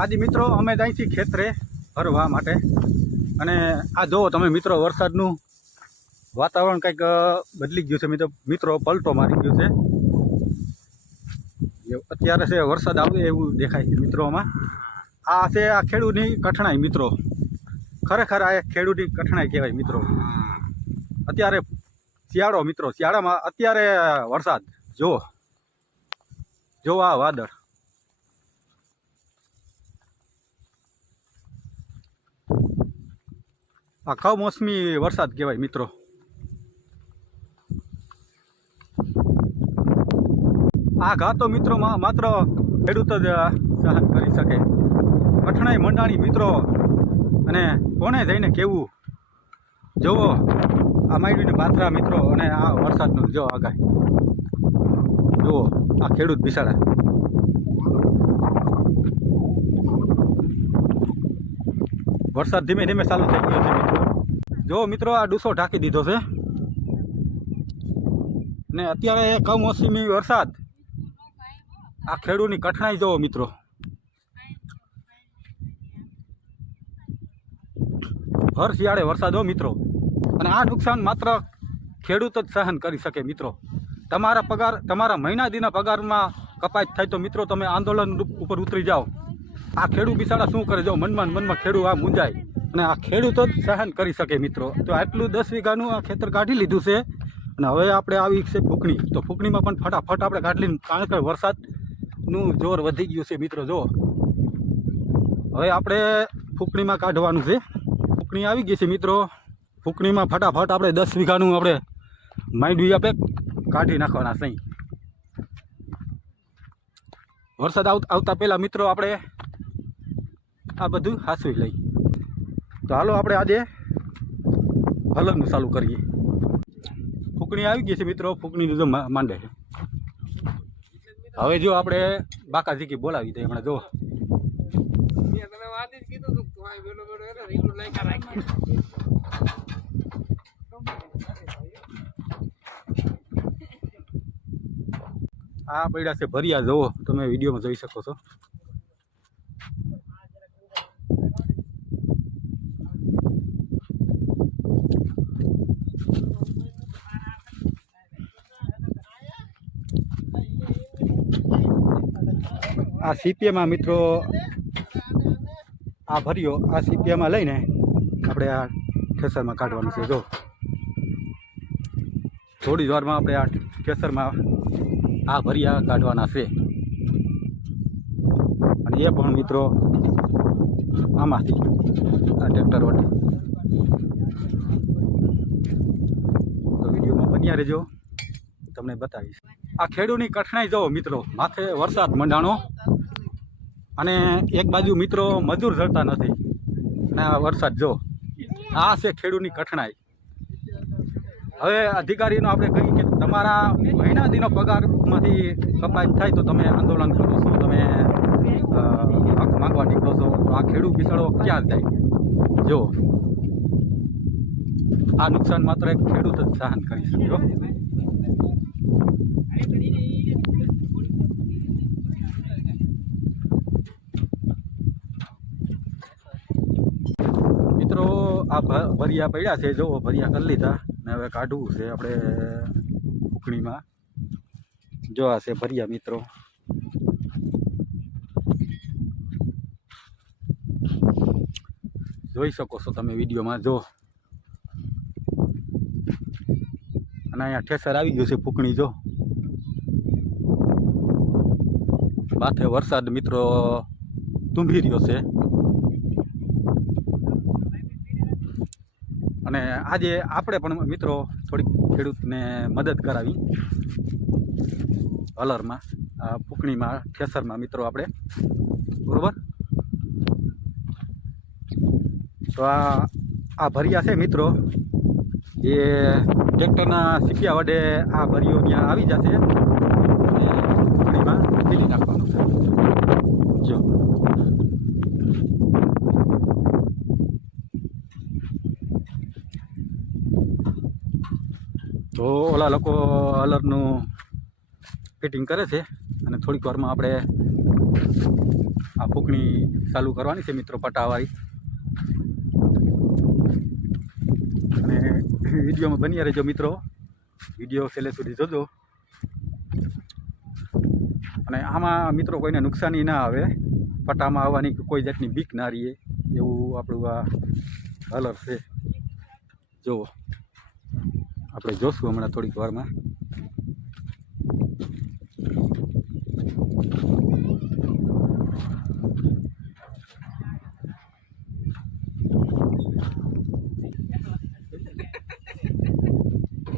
આદિ મિત્રો, અમે ત્યાંથી ખેતરે ફરવા માટે. અને આ જુઓ તમે મિત્રો, વરસાદનું વાતાવરણ કંઈક બદલી ગયું છે મિત્રો. મિત્રો, પલટો મારી ગયું છે. અત્યારે છે, વરસાદ આવે એવું દેખાય છે મિત્રોમાં આ છે, આ ખેડૂતની કઠણાઈ મિત્રો. ખરેખર આ ખેડૂતની કઠણાઈ કહેવાય મિત્રો. અત્યારે શિયાળો મિત્રો, શિયાળામાં અત્યારે વરસાદ. જુઓ. જો આ વાદળ. આ કમોસમી વરસાદ કહેવાય મિત્રો. આ ઘા તો મિત્રો માત્ર ખેડૂત જ સહન કરી શકે. કઠણાઈ મંડાણી મિત્રો અને કોને જઈને કેવું? જુઓ, આ માંડવીને પાથરા મિત્રો અને આ વરસાદનું જો આગાહી. જુઓ, આ ખેડૂત બિસાડા વરસાદ ધીમે ધીમે ચાલુ થઈ ગયો છે મિત્રો. જો મિત્રો, આ ડૂસો ઢાંકી દીધો છે. ને અત્યારે કમોસમી વરસાદ. આ ખેડૂતની કઠણાઈ જુઓ મિત્રો. હર શિયાળે વરસાદ હો મિત્રો. અને આ નુકસાન માત્ર ખેડૂત જ સહન કરી શકે મિત્રો. તમારા પગાર, તમારા મહિના દીના પગારમાં કપાત થાય તો મિત્રો તમે આંદોલન ઉપર ઉતરી જાઓ. આ ખેડૂત બિચારા શું કરે? જો મનમાં મનમાં ખેડૂત આ મૂંઝાય. અને આ ખેડૂત જ સહન કરી શકે મિત્રો. તો આટલું દસ વીઘાનું આ ખેતર કાઢી લીધું છે. અને હવે આપણે આવી છે ફૂકણી. તો ફૂકણીમાં પણ ફટાફટ આપણે કાઢી લઈને કારણ કે વરસાદનું જોર વધી ગયું છે મિત્રો. જો. હવે આપણે ફૂકણીમાં કાઢવાનું છે. ફૂકણી આવી ગઈ છે મિત્રો. ફૂકણીમાં ફટાફટ આપણે દસ વીઘાનું આપણે માંડવી આપે. કાઢી નાખવાના સહી વરસાદ આવ આવતા પહેલાં મિત્રો આપણે આ બધું હાંસવી લઈ. તો હાલો આપણે આજે હલનનું ચાલુ કરીએ. ફૂકણી આવી ગઈ છે મિત્રો ફૂકણીનું જો માંડે છે. હવે જો આપણે બાકાજીકી બોલાવી દઈએ હમણાં, જો. આ પડ્યા છે ભર્યા, જુઓ, તમે વિડીયોમાં જોઈ શકો છો. આ સીપીએમાં મિત્રો, આ ભર્યો, આ સીપીએમાં લઈને આપણે આ ખેસરમાં કાઢવાનું છે. જો, થોડી વારમાં આપણે આ ખેસરમાં આ ભરિયા કાઢવાના છે. અને એ પણ મિત્રો, આમાંથી, આ ટ્રેક્ટર વડે તો વિડીયોમાં બન્યા રહેજો. તમને બતાવીશ. આ ખેડૂતની કઠણાઈ જવો મિત્રો, માથે વરસાદ મંડાણો. અને એક બાજુ મિત્રો મજૂર જડતા નથી. અને આ વરસાદ જો, આ છે ખેડૂતની કઠણાઈ. હવે અધિકારીનો આપણે કહીએ કે તમારા મહિના દીનો પગારમાંથી કપાત થાય તો તમે આંદોલન કરો છો, તમે હક માંગવા નીકળો છો. તો આ ખેડૂત બિસાડો ક્યાં જાય? જો, આ નુકસાન માત્ર એક ખેડૂત જ સહન કરી શક્યો મિત્રો, આ ભરિયા પડ્યા છે જો ભરિયા કરી લીધા. ને હવે કાઢવું છે આપણે ઉખણીમાં. જો આ છે ભરિયા, મિત્રો. જોઈ શકો છો તમે વિડીયોમાં જો અને અહીંયા ઠેસર આવી ગયું છે ફૂકણી જો માથે વરસાદ, મિત્રો તુંભી રહ્યો છે. અને આજે આપણે પણ મિત્રો થોડીક ખેડૂતને મદદ કરાવી. હલરમાં ફૂકણીમાં ઠેસરમાં મિત્રો આપણે. બરાબર? તો આ આ ભરિયા છે મિત્રો. એ ટ્રેક્ટરના સીપિયા વડે આ ભરિયો ત્યાં આવી જશે. અને ફૂકણીમાં ખીલી નાખવાનું છે. જો. તો ઓલા લોકો અલરનું ફિટિંગ કરે છે અને થોડીક વારમાં આપણે આ ફૂંકણી ચાલુ કરવાની છે મિત્રો પટાવાળી. અને વિડીયોમાં બની રહેજો મિત્રો. વીડિયો છેલ્લે સુધી જોજો. અને આમાં મિત્રો કોઈને નુકસાની ના આવે. પટામાં આવવાની કોઈ જાતની બીક ના રહીએ એવું આપણું આ કલર છે. જુઓ. આપણે જોશું હમણાં થોડીક વારમાં.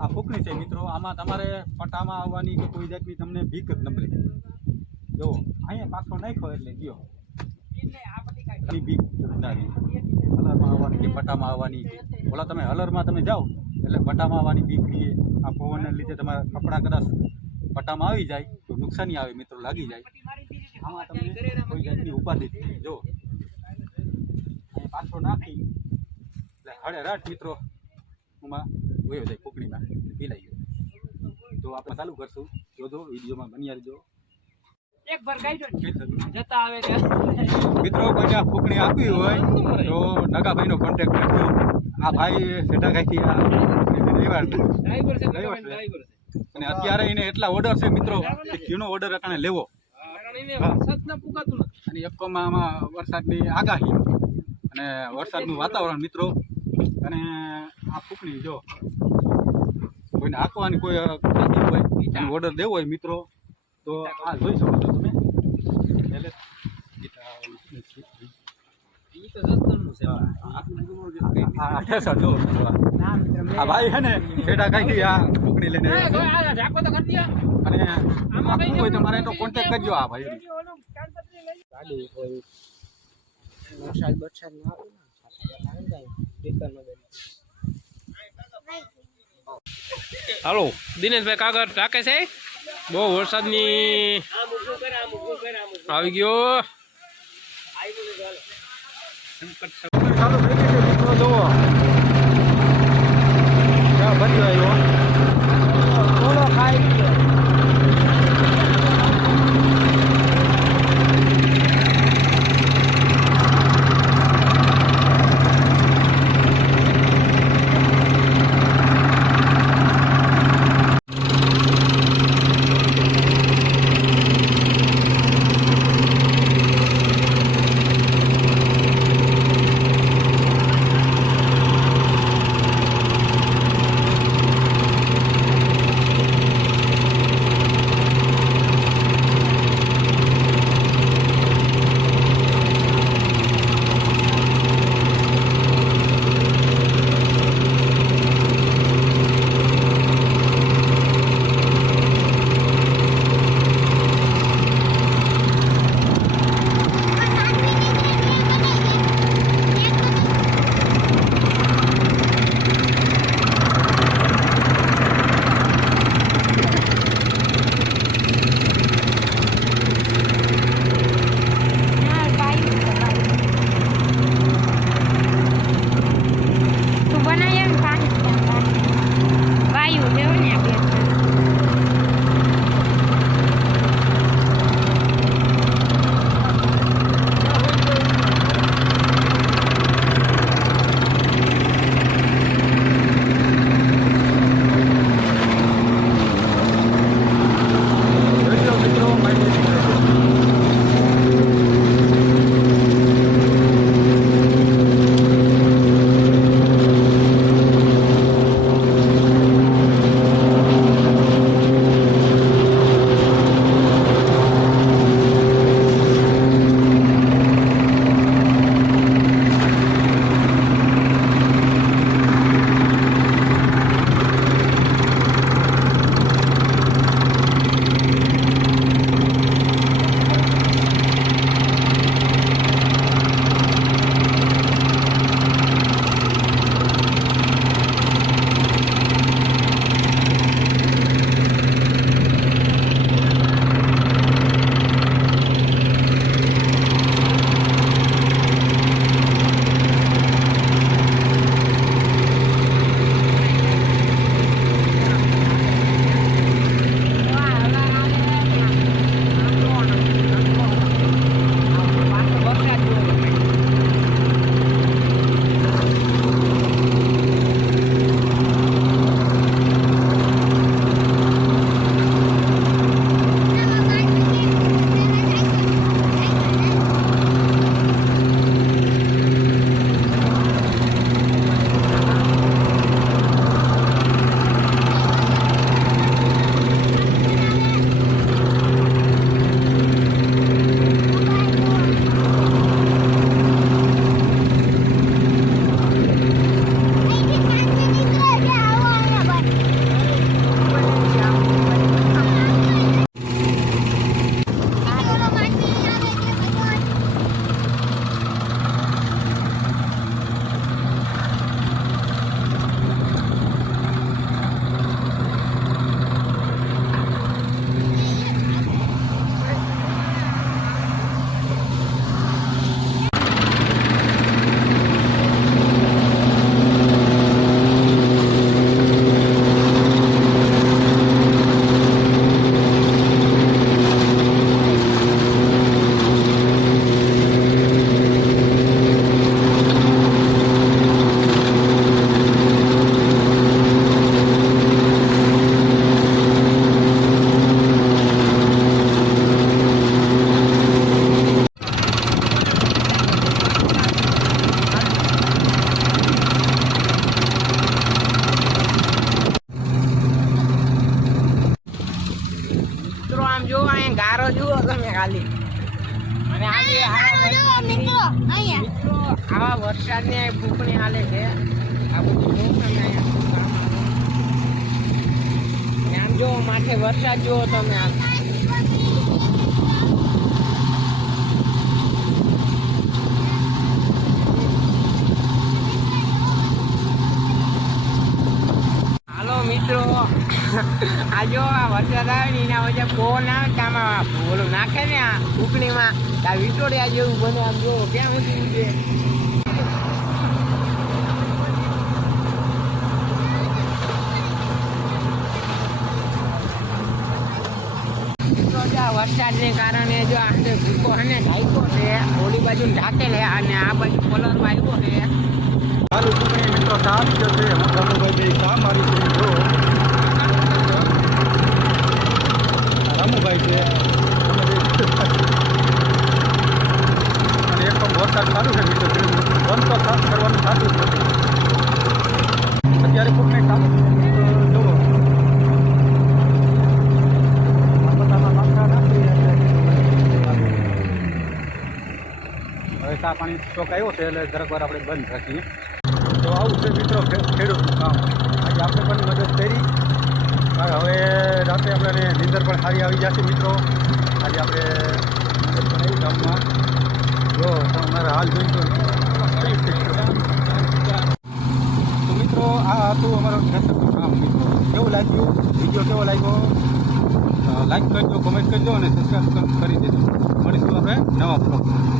આ ફૂકણી છે મિત્રો. આમાં તમારે પટામાં આવવાની કે કોઈ જાતની તમને ભીક જ નંબરે જો, અહીંયા પાછો નાખ્યો એટલે ગયો. ભીક આવવાની કે પટામાં આવવાની. ઓલા તમે હલરમાં તમે જાઓ. એટલે પટામાં આવવાની બીક રહીએ આ પવનને લીધે તમારા કપડાં કદાચ પટામાં આવી જાય તો નુકસાની આવે મિત્રો લાગી જાય. આમાં તમને કોઈ જાતની ઉપાધિ જ જો અહીંયા પાછો નાખી. એટલે હળે રાટ મિત્રો એમાં વયો જાય ફૂકણીમાં પીલાઈ ગયો. તો આપણે ચાલુ કરશું. જોજો વિડીયોમાં બની ત્યાં મિત્રો કોઈને આ ફૂકણી આપવી હોય તો નગાભાઈનો કોન્ટેક્ટ કરજો આ ભાઈ આ છે. છે. ડ્રાઈવર છે. અને અત્યારે એને એટલા ઓર્ડર છે મિત્રો કે ઘીનો ઓર્ડર અટાણે લેવો. અને એકમાં આમાં વરસાદની આગાહી અને વરસાદનું વાતાવરણ મિત્રો. અને આ ફૂકણી જો કોઈને હાંકવાની કોઈ ખાતી હોય ઓર્ડર દેવો હોય મિત્રો તો આ જોઈ શકો છો તમે. એટલે આ ભાઈ છે ને ખેડા કાંઈથી આ ફૂકણી લઈને. અને આમાં જવું તમારે કોન્ટેક કરજો આ ભાઈ વરસાદ વરસાદ ના આવે હાલો દિનેશભાઈ કાગળ રાખે છે બહુ વરસાદની આવી ગયો ચાલુ થઈ ગઈ મિત્રો જુઓ બની આવ્યો ખાઈ ગયો માથે વરસાદ જુઓ તમે આ મિત્રો. આ જો આ વરસાદ આવે ને એના વચ્ચે ફોન આવે આમાં ઓલું નાખે ને આ ઉકળીમાં તો આ વિટોડિયા જેવું બને આમ જો કેમ હતું છે મિત્રો જો આ વરસાદને કારણે જો આજે ભૂકો અને ઢાંક્યો છે, ઓલી બાજુ ઢાંકેલ છે અને આ બાજુ કોલર આવ્યો છે. મારું ચૂંટણી મિત્રો જશે હું રમુભાઈ છે. જો. આ રમુભાઈ છે. અને એક છે, મિત્રો. બંધ તો ખાસ કરવાનું થતું જ અત્યારે ચૂંટણી ચાલુ છે મિત્રો જુઓ આ બધામાં નાખા નાખી એટલે હવે ચા પાણી સ્ટોક આવ્યો છે એટલે જરાક વાર આપણે બંધ રાખીએ. તો આવું છે મિત્રો ખેડૂતનું કામ. આજે આપણે પણ મદદ કરી. હવે રાતે આપણે નીંદર પણ સારી આવી જશે મિત્રો. આજે આપણે મદદ કરી ગામમાં. જો અમારા હાલ જોઈશું તો મિત્રો, આ હતું અમારું ખેતરનું કામ મિત્રો. કેવું લાગ્યું? વીડિયો કેવો લાગ્યો? લાઈક કરજો કોમેન્ટ કરજો અને સબસ્ક્રાઈબ કરી દેજો. મળીશું આપણે નવા બ્લોગમાં